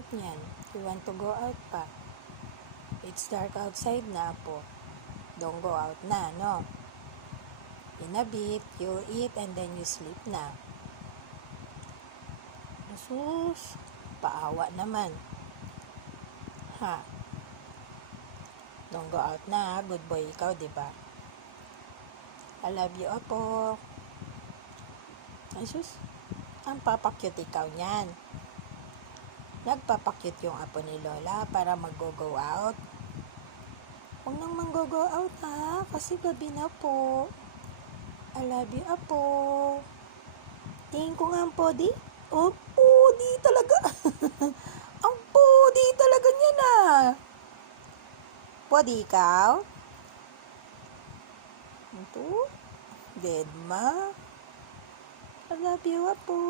want niyan? You want to go out pa? It's dark outside na po. Don't go out na, no? In a bit, you'll eat and then you sleep na. Sus, paawa naman. Ha? Don't go out na, good boy ikaw, diba? I love you, apo. Ay sus, ang papakyut ikaw niyan. Nagpapakyut yung apo ni Lola para mag-go out. Huwag nang mag-go out ha, kasi gabi na po. I love you, apo. Tingin ko nga ang podi. Oh, podi talaga. Ang podi talaga niya na. Podi ikaw? Ito? Dead ma? I love you, apo.